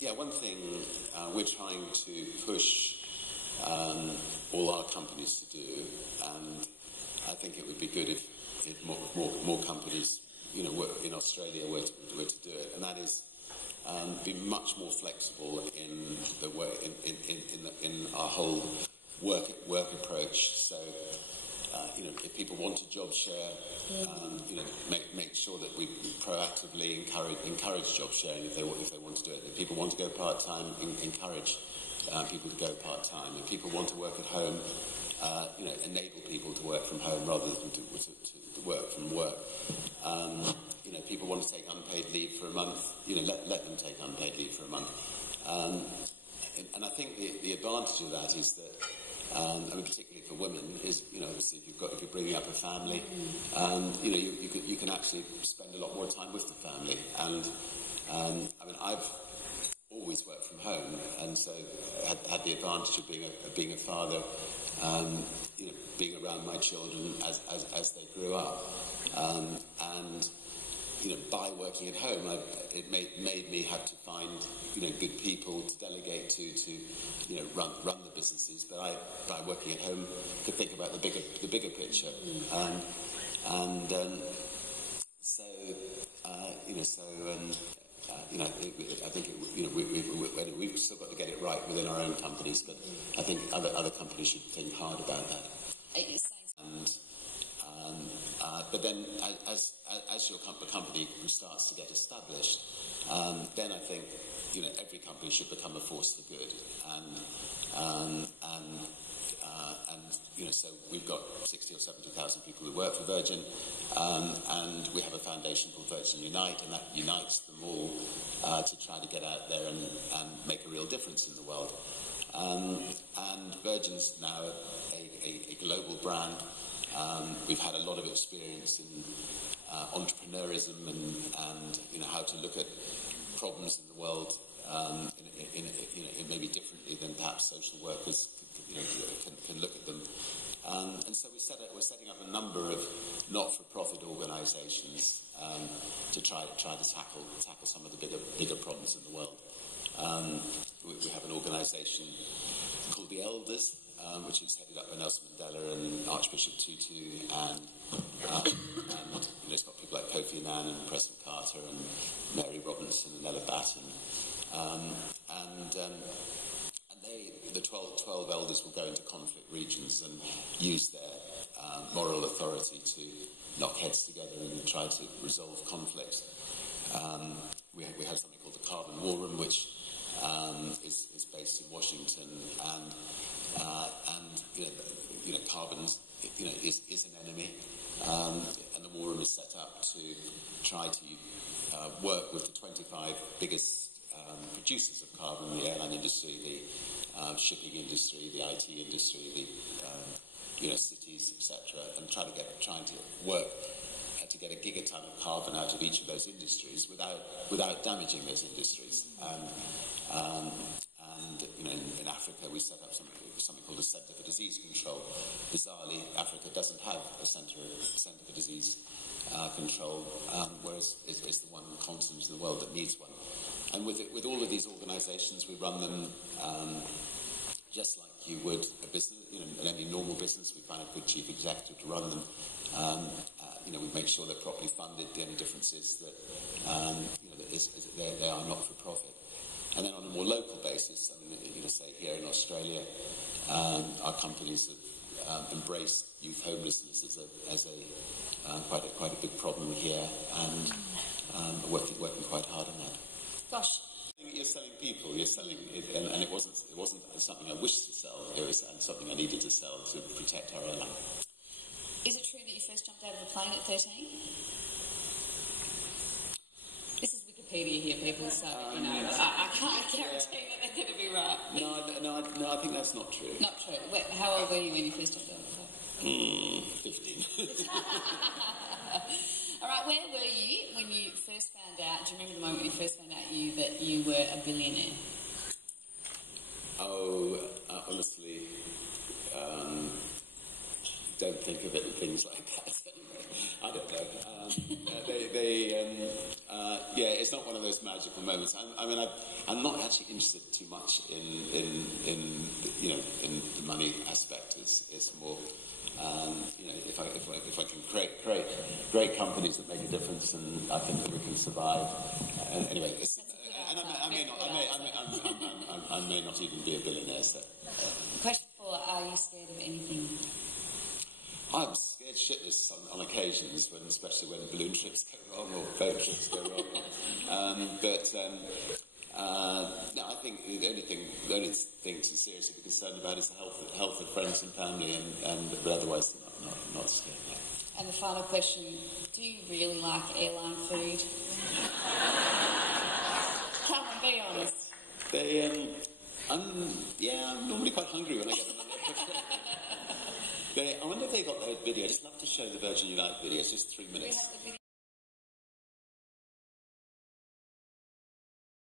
Yeah, one thing we're trying to push all our companies to do, and I think it would be good if more companies, you know, in Australia were to do it, and that is be much more flexible in the work in our whole work approach. So you know, if people want to job share, you know, make sure that we proactively encourage job sharing if they want to do it. If people want to go part time, encourage people to go part time. If people want to work at home, you know, enable people to work from home rather than to work from work. You know, people want to take unpaid leave for a month, you know, let them take unpaid leave for a month. And I think the advantage of that is that, I mean, particularly for women, is, you know, obviously if you're bringing up a family, you know, you can actually spend a lot more time with the family. And I mean, I've always worked from home, and so had the advantage of being a father, you know, being around my children as they grew up, and you know, by working at home, it made me have to find, you know, good people to delegate to you know, run the businesses. But by working at home, could think about the bigger picture. So you know, you know, I think you know, we've still got to get it right within our own companies, but I think other companies should think hard about that. But then, as your company starts to get established, then I think, you know, every company should become a force for good. And you know, so we've got 60 or 70,000 people who work for Virgin, and we have a foundation called Virgin Unite, and that unites them all to try to get out there and make a real difference in the world. And Virgin's now a global brand. We've had a lot of experience in entrepreneurism and you know, how to look at problems in the world in you know, maybe differently than perhaps social workers, you know, can look at them. And so we're setting up a number of not-for-profit organisations to try to tackle some of the bigger problems in the world. We have an organisation called the Elders, which is headed up by Nelson Mandela and Archbishop Tutu, and you know, it's got people like Kofi Annan and President Carter and Mary Robinson and Ella Batten, and the 12 elders will go into conflict regions and use their moral authority to knock heads together and try to resolve conflicts. We have something called the Carbon War Room, which is based in Washington, and you know, carbon, you know, is an enemy, and the War Room is set up to try to work with the 25 biggest producers of carbon: the airline industry, the shipping industry, the IT industry, the you know, cities, etc., and trying to work to get a gigaton of carbon out of each of those industries without damaging those industries. And you know, in Africa, we set up something called a Centre for Disease Control. Bizarrely, Africa doesn't have a Centre for Disease Control, whereas it's the one continent in the world that needs one. And with all of these organisations, we run them just like you would a business, you know, in any normal business. We find a good chief executive to run them. You know, we make sure they're properly funded. The only difference is that you know, they are not for profit. And then on a more local basis, I mean, you know, say here in Australia, our companies have embraced youth homelessness as quite a big problem here, and working quite hard on that. Gosh. You're selling people. You're selling it, and it wasn't something I wished to sell. It was something I needed to sell to protect our airline. Is it true that you first jumped out of a plane at 13? This is Wikipedia here, people, so you know, I can't guarantee that they're going to be right. No, I think that's not true. Not true. Wait, how old were you when you first jumped out of a plane? 15. All right, where were you when you first found out? Do you remember the moment when you first found out that you were a billionaire? Oh, honestly, don't think of it in things like that. I don't know. Yeah, it's not one of those magical moments. I'm not actually interested too much in the money aspect. It's more, if I can create great companies that make a difference, and I think that we can survive. Anyway, I may not even be a billionaire. So. Question 4: are you scared of anything? I'm scared shitless on occasions, especially when balloon trips go wrong or boat trips go wrong. No, I think the only thing to seriously be concerned about is the health of friends and family, but otherwise not scared. No. And the final question: do you really like airline food? Come on, be honest. I'm normally quite hungry when I get them. I wonder if they got that video. I'd just love to show the Virgin Unite video. It's just 3 minutes. Do we have the